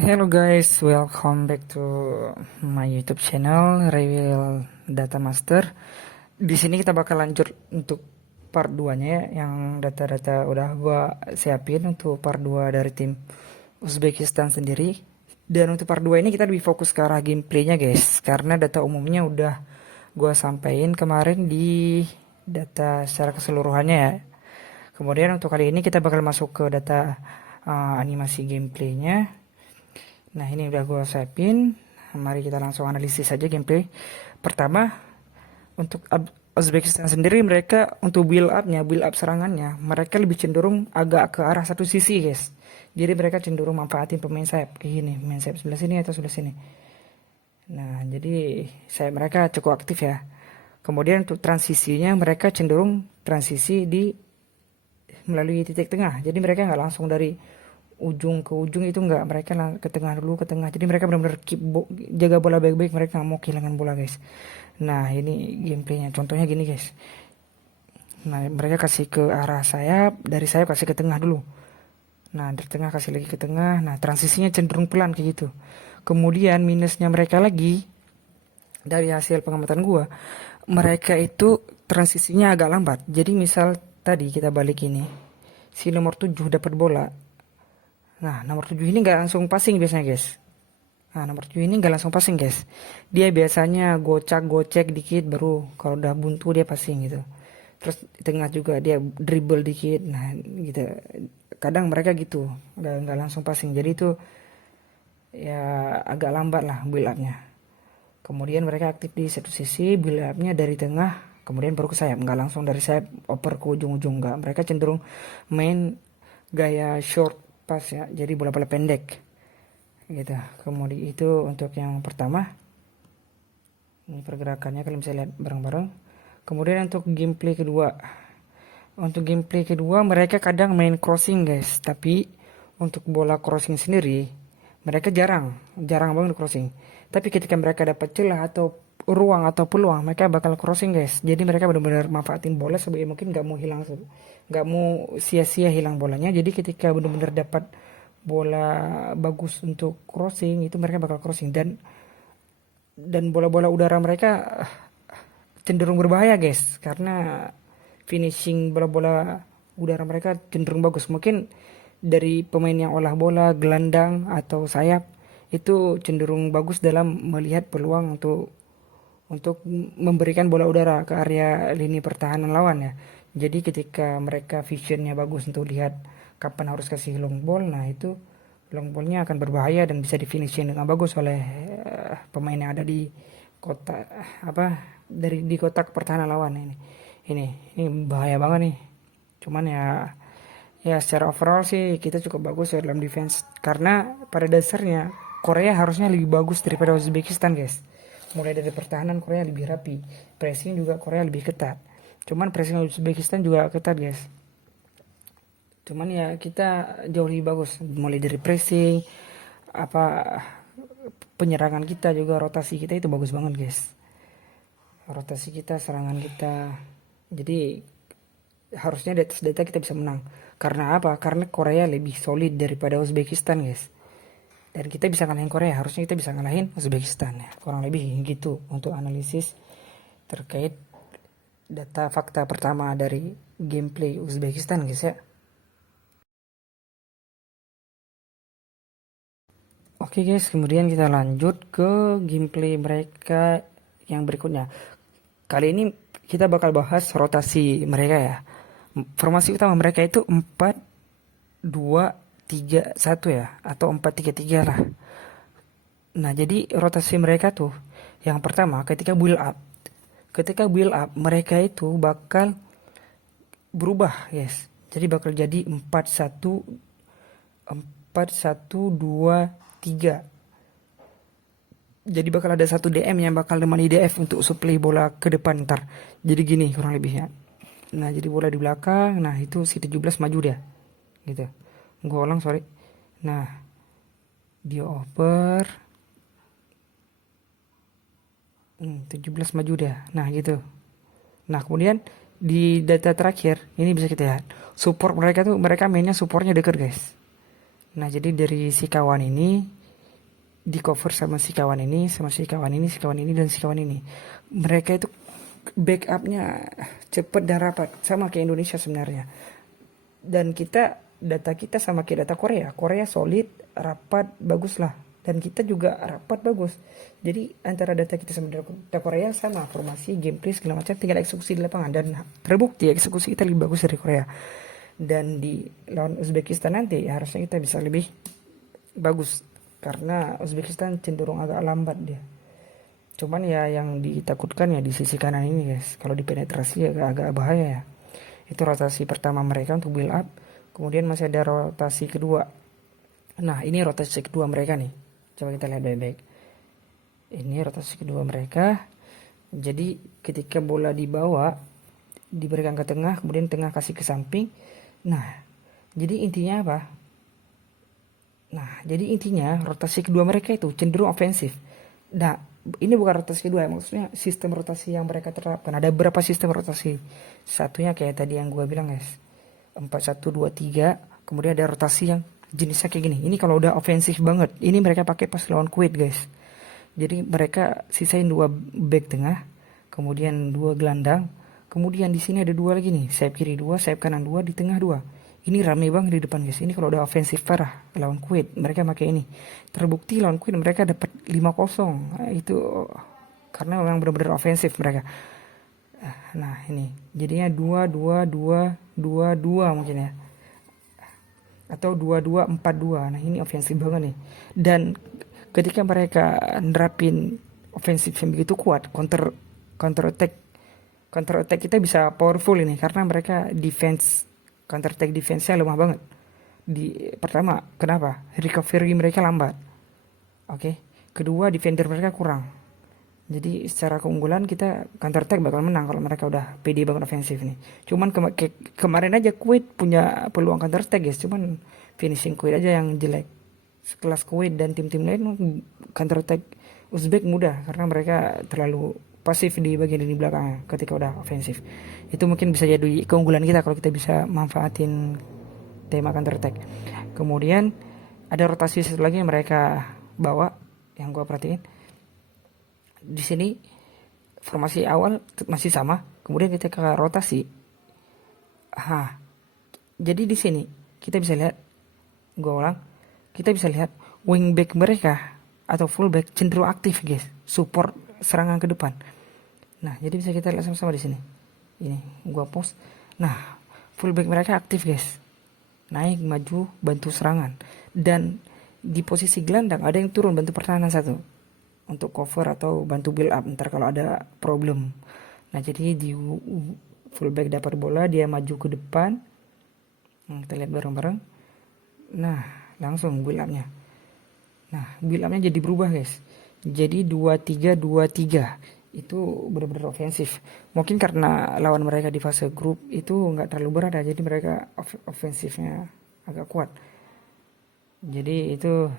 Hello guys, welcome back to my YouTube channel Reveal Data Master. Di sini kita bakal lanjut untuk part 2-nya ya, yang data-data udah gua siapin untuk part 2 dari tim Uzbekistan sendiri. Dan untuk part 2 ini kita lebih fokus ke arah gameplaynya guys, karena data umumnya udah gua sampaikan kemarin di data secara keseluruhannya ya. Kemudian untuk kali ini kita bakal masuk ke data animasi gameplaynya. Nah ini udah gue siapin. Mari kita langsung analisis saja gameplay. Pertama, untuk Uzbekistan sendiri, mereka untuk build up serangannya, mereka lebih cenderung agak ke arah satu sisi guys. Jadi mereka cenderung manfaatin pemain sayap kayak gini, pemain sayap sebelah sini atau sebelah sini. Nah jadi sayap mereka cukup aktif ya. Kemudian untuk transisinya, mereka cenderung transisi di melalui titik tengah. Jadi mereka nggak langsung dari ujung ke ujung, itu nggak, mereka ke tengah dulu, ke tengah. Jadi mereka benar-benar jaga bola baik-baik, mereka nggak mau kehilangan bola guys. Nah ini gameplaynya, contohnya gini guys. Nah mereka kasih ke arah sayap, dari sayap kasih ke tengah dulu. Nah dari tengah kasih lagi ke tengah. Nah transisinya cenderung pelan kayak gitu. Kemudian minusnya mereka lagi, dari hasil pengamatan gua, mereka itu transisinya agak lambat. Jadi misal tadi kita balik ini, si nomor 7 dapat bola. Nah, nomor 7 ini nggak langsung passing biasanya, guys. Nah, nomor 7 ini nggak langsung passing, guys. Dia biasanya gocek dikit, baru kalau udah buntu dia passing gitu. Terus di tengah juga dia dribble dikit. Nah, gitu. Kadang mereka gitu, nggak langsung passing. Jadi itu ya agak lambat lah build up-nya. Kemudian mereka aktif di satu sisi, build up-nya dari tengah, kemudian baru ke sayap. Nggak langsung dari sayap oper ke ujung-ujung, nggak. Mereka cenderung main gaya short pass ya, jadi bola-bola pendek gitu. Kemudian itu untuk yang pertama, ini pergerakannya kalian bisa lihat bareng-bareng. Kemudian untuk gameplay kedua mereka kadang main crossing guys, tapi untuk bola crossing sendiri mereka jarang jarang banget crossing. Tapi ketika mereka dapat celah atau ruang atau peluang, mereka bakal crossing guys. Jadi mereka benar-benar manfaatin bola sebagai mungkin nggak mau sia-sia hilang bolanya. Jadi ketika benar-benar dapat bola bagus untuk crossing, itu mereka bakal crossing. Dan bola-bola udara mereka cenderung berbahaya guys, karena finishing bola-bola udara mereka cenderung bagus. Mungkin dari pemain yang olah bola, gelandang atau sayap, itu cenderung bagus dalam melihat peluang untuk memberikan bola udara ke area lini pertahanan lawan ya. Jadi ketika mereka visionnya bagus untuk lihat kapan harus kasih long ball, nah itu long ballnya akan berbahaya dan bisa di finishing dengan bagus oleh pemain yang ada di kotak di kotak pertahanan lawan ini. Ini bahaya banget nih. Cuman ya secara overall sih kita cukup bagus ya dalam defense, karena pada dasarnya Korea harusnya lebih bagus daripada Uzbekistan guys. Mulai dari pertahanan Korea lebih rapi, pressing juga Korea lebih ketat. Cuman pressing Uzbekistan juga ketat guys. Cuman ya kita jauh lebih bagus mulai dari pressing, apa penyerangan kita juga, rotasi kita itu bagus banget guys. Rotasi kita, serangan kita. Jadi harusnya di atas data kita bisa menang. Karena apa? Karena Korea lebih solid daripada Uzbekistan guys. Dan kita bisa ngalahin Korea, harusnya kita bisa ngalahin Uzbekistan ya. Kurang lebih gitu untuk analisis terkait data fakta pertama dari gameplay Uzbekistan guys ya. Oke guys, kemudian kita lanjut ke gameplay mereka yang berikutnya. Kali ini kita bakal bahas rotasi mereka ya. Formasi utama mereka itu 4-2-3-1 ya, atau 4-3-3 lah. Nah, jadi rotasi mereka tuh yang pertama ketika build up. Ketika build up mereka itu bakal berubah, guys. Jadi bakal jadi 4-1-4-1-2-3. Jadi bakal ada satu DM yang bakal nemani DF untuk supply bola ke depan ntar. Jadi gini kurang lebihnya. Nah, jadi bola di belakang. Nah, itu si 17 maju dia. Gitu. Gue ulang, sorry. Nah, dia over. 17 maju dia. Nah, gitu. Nah, kemudian di data terakhir ini bisa kita lihat. Support mereka tuh, mereka mainnya supportnya deket, guys. Nah, jadi dari si kawan ini di cover sama si kawan ini, sama si kawan ini, si kawan ini, dan si kawan ini. Mereka itu backupnya cepet dan rapat, sama kayak Indonesia sebenarnya. Dan data kita sama kayak data Korea. Korea solid, rapat, bagus lah. Dan kita juga rapat, bagus. Jadi antara data kita sama data Korea sama, formasi, gameplay segala macam, tinggal eksekusi di lapangan. Dan terbukti eksekusi kita lebih bagus dari Korea. Dan di lawan Uzbekistan nanti harusnya kita bisa lebih bagus, karena Uzbekistan cenderung agak lambat dia. Cuman ya yang ditakutkan ya di sisi kanan ini guys, kalau dipenetrasi agak bahaya ya. Itu rotasi pertama mereka untuk build up. Kemudian masih ada rotasi kedua. Nah ini rotasi kedua mereka nih, coba kita lihat baik-baik. Ini rotasi kedua mereka. Jadi ketika bola dibawa, diberikan ke tengah, kemudian tengah kasih ke samping. Nah jadi intinya apa? Nah, jadi intinya rotasi kedua mereka itu cenderung ofensif. Nah, ini bukan rotasi kedua, maksudnya sistem rotasi yang mereka terapkan. Ada beberapa sistem rotasi. Satunya kayak tadi yang gue bilang guys, 4-1-2-3. Kemudian ada rotasi yang jenisnya kayak gini. Ini kalau udah ofensif banget. Ini mereka pakai pas lawan Kuwait guys. Jadi mereka sisain 2 back tengah, kemudian 2 gelandang. Kemudian di sini ada 2 lagi nih, sayap kiri 2, sayap kanan 2, di tengah 2. Ini rame banget di depan guys. Ini kalau udah ofensif parah lawan Kuwait, mereka pakai ini. Terbukti lawan Kuwait mereka dapat 5-0. Nah, itu karena memang benar-benar ofensif mereka. Nah, ini jadinya 2-2-2-2-2 mungkin ya. Atau 2-2-4-2. Nah, ini ofensif banget nih. Dan ketika mereka nerapin ofensif yang begitu kuat, counter attack kita bisa powerful ini, karena mereka counter attack defense-nya lemah banget. Pertama, kenapa? Recovery mereka lambat. Oke. Kedua, defender mereka kurang. Jadi secara keunggulan kita counter attack bakal menang kalau mereka udah pede banget ofensif nih. Cuman kemarin aja Kuwait punya peluang counter attack guys, cuman finishing Kuwait aja yang jelek. Sekelas Kuwait dan tim-tim lain counter attack Uzbek mudah, karena mereka terlalu pasif di bagian di belakang ketika udah ofensif. Itu mungkin bisa jadi keunggulan kita kalau kita bisa manfaatin tema counter attack. Kemudian ada rotasi satu lagi yang mereka bawa, yang gue perhatiin. Di sini formasi awal masih sama, kemudian kita ke rotasi. Jadi di sini kita bisa lihat, gue ulang, kita bisa lihat wingback mereka atau fullback cenderung aktif guys, support serangan ke depan. Nah, jadi bisa kita lihat sama-sama di sini. Ini gua post. Nah, fullback mereka aktif, guys. Naik, maju, bantu serangan. Dan di posisi gelandang ada yang turun bantu pertahanan satu untuk cover atau bantu build up ntar kalau ada problem. Nah, jadi di fullback dapat bola, dia maju ke depan. Kita lihat bareng-bareng. Nah, langsung build up-nya. Nah, build up-nya jadi berubah, guys. Jadi 2-3-2-3. Itu benar-benar ofensif. Mungkin karena lawan mereka di fase grup itu nggak terlalu berat ya, jadi mereka ofensifnya agak kuat. Jadi itu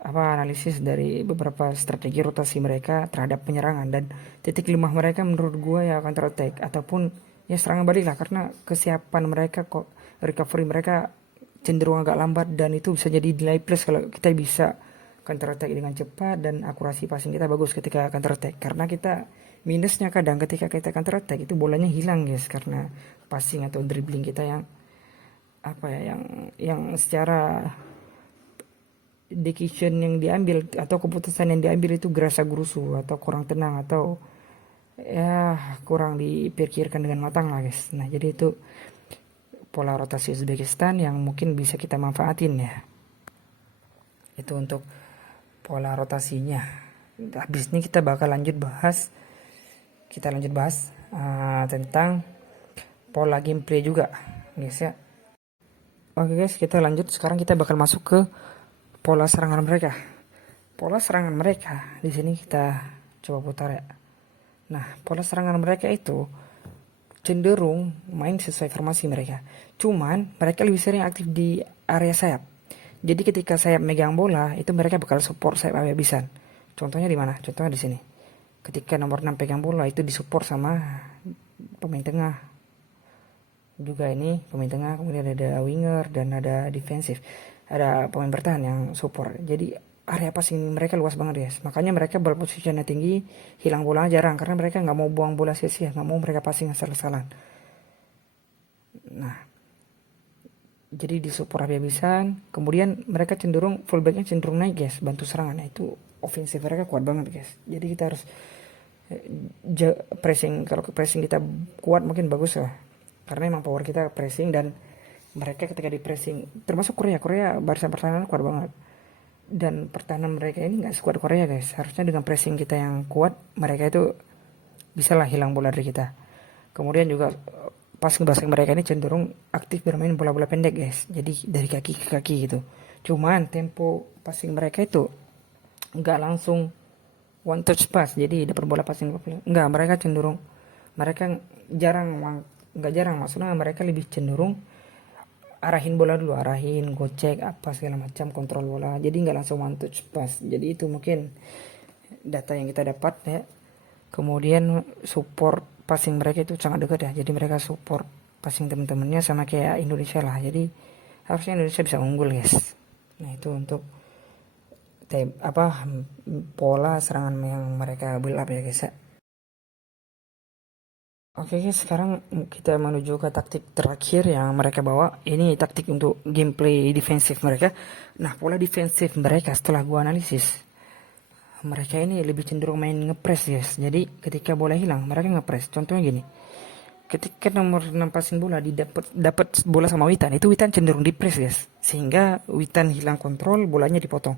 analisis dari beberapa strategi rotasi mereka terhadap penyerangan. Dan titik lemah mereka menurut gua ya counter attack ataupun ya serangan balik lah, karena kesiapan mereka kok recovery mereka cenderung agak lambat, dan itu bisa jadi nilai plus kalau kita bisa counter attack dengan cepat dan akurasi passing kita bagus ketika counter attack. Karena kita minusnya kadang ketika kita counter attack itu bolanya hilang guys, karena passing atau dribbling kita yang secara decision yang diambil atau keputusan yang diambil itu gerasa gerusu atau kurang tenang atau ya kurang dipikirkan dengan matang lah guys. Nah, jadi itu pola rotasi Uzbekistan yang mungkin bisa kita manfaatin ya. Itu untuk pola rotasinya. Habis ini kita bakal lanjut bahas tentang pola gameplay juga guys ya. Oke guys, kita lanjut. Sekarang kita bakal masuk ke pola serangan mereka. Pola serangan mereka di sini kita coba putar ya. Nah, pola serangan mereka itu cenderung main sesuai formasi mereka. Cuman mereka lebih sering aktif di area sayap. Jadi ketika sayap megang bola, itu mereka bakal support sayap habis-habisan. Contohnya di mana? Contohnya di sini. Ketika nomor 6 pegang bola, itu disupport sama pemain tengah. Juga ini pemain tengah, kemudian ada winger dan ada defensif. Ada pemain bertahan yang support. Jadi area passing mereka luas banget guys. Makanya mereka ball positionnya tinggi, hilang bola jarang karena mereka nggak mau buang bola sia-sia, nggak mau mereka passing asal-asalan. Nah, jadi disupport habis-habisan. Kemudian mereka cenderung fullbacknya cenderung naik guys, bantu serangan. Nah, itu ofensif mereka kuat banget guys. Jadi kita harus pressing. Kalau pressing kita kuat mungkin bagus lah. Karena emang power kita pressing, dan mereka ketika di pressing, termasuk Korea barisan pertahanan kuat banget. Dan pertahanan mereka ini nggak sekuat Korea guys. Harusnya dengan pressing kita yang kuat, mereka itu bisa lah hilang bola dari kita. Kemudian juga passing mereka ini cenderung aktif bermain bola-bola pendek guys. Jadi dari kaki ke kaki gitu. Cuman tempo passing mereka itu nggak langsung one touch pass. Jadi dapat bola passing nggak, mereka cenderung, mereka nggak jarang, maksudnya mereka lebih cenderung arahin bola dulu, arahin, gocek apa segala macam, kontrol bola. Jadi nggak langsung one touch pass. Jadi itu mungkin data yang kita dapat ya. Kemudian support passing mereka itu sangat dekat ya. Jadi mereka support passing teman-temannya sama kayak Indonesia lah. Jadi harusnya Indonesia bisa unggul guys. Nah, itu untuk pola serangan yang mereka build up ya guys ya. Oke guys, sekarang kita menuju ke taktik terakhir yang mereka bawa. Ini taktik untuk gameplay defensif mereka. Nah, pola defensif mereka setelah gua analisis, mereka ini lebih cenderung main ngepres guys. Jadi ketika bola hilang mereka ngepres. Contohnya gini, ketika nomor 6 passing bola dapat bola sama Witan, itu Witan cenderung dipres guys, sehingga Witan hilang kontrol, bolanya dipotong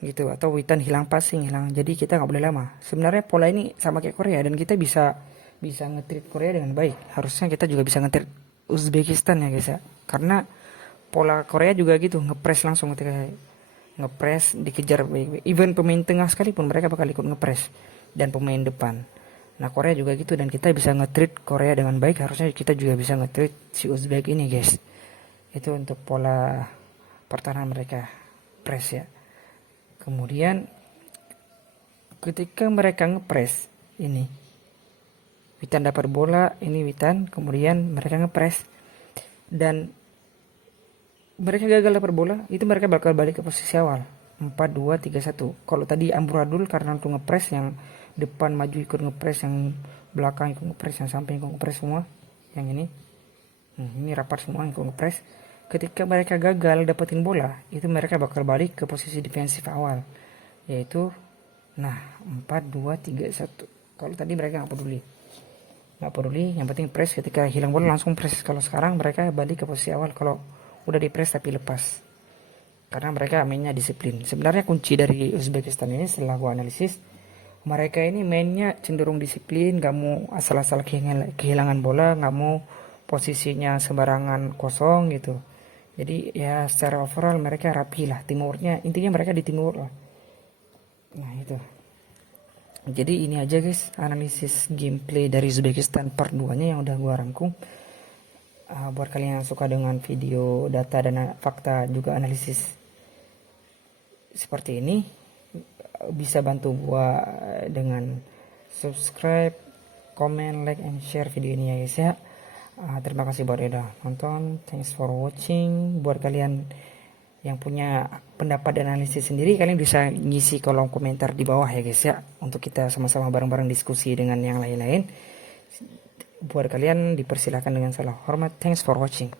gitu, atau Witan hilang passing, jadi kita nggak boleh lama. Sebenarnya pola ini sama kayak Korea, dan kita bisa nge-treat Korea dengan baik. Harusnya kita juga bisa nge-treat Uzbekistan ya guys ya, karena pola Korea juga gitu, ngepres langsung. Ketika ngepres dikejar baik-baik, even pemain tengah sekalipun mereka bakal ikut ngepres, dan pemain depan. Nah, Korea juga gitu, dan kita bisa nge-treat Korea dengan baik. Harusnya kita juga bisa nge-treat si Uzbek ini guys. Itu untuk pola pertahanan mereka, press ya. Kemudian ketika mereka ngepres ini, Witan dapat bola, ini Witan, kemudian mereka ngepres dan mereka gagal dapat bola, itu mereka bakal balik ke posisi awal 4-2-3-1. Kalau tadi amburadul karena untuk ngepres, yang depan maju ikut ngepres, yang belakang ikut ngepres, yang samping ikut ngepres semua. Yang ini rapat semua ikut ngepres. Ketika mereka gagal dapetin bola, itu mereka bakal balik ke posisi defensif awal, yaitu 4-2-3-1. Kalau tadi mereka nggak peduli, yang penting press. Ketika hilang bola langsung press. Kalau sekarang mereka balik ke posisi awal kalau udah di press tapi lepas, karena mereka mainnya disiplin. Sebenarnya kunci dari Uzbekistan ini setelah gua analisis, mereka ini mainnya cenderung disiplin, gak mau asal-asal kehilangan bola, gak mau posisinya sembarangan kosong gitu. Jadi ya secara overall mereka rapi lah, teamworknya, intinya mereka di teamwork lah. Nah itu, jadi ini aja guys analisis gameplay dari Uzbekistan part 2 nya yang udah gua rangkum. Buat kalian yang suka dengan video data dan fakta juga analisis seperti ini, bisa bantu gua dengan subscribe, comment, like, and share video ini ya guys ya. Terima kasih buat udah nonton, thanks for watching. Buat kalian yang punya pendapat dan analisis sendiri, kalian bisa ngisi kolom komentar di bawah ya guys ya, untuk kita sama-sama bareng-bareng diskusi dengan yang lain-lain. Buat kalian dipersilakan dengan salam hormat. Thanks for watching.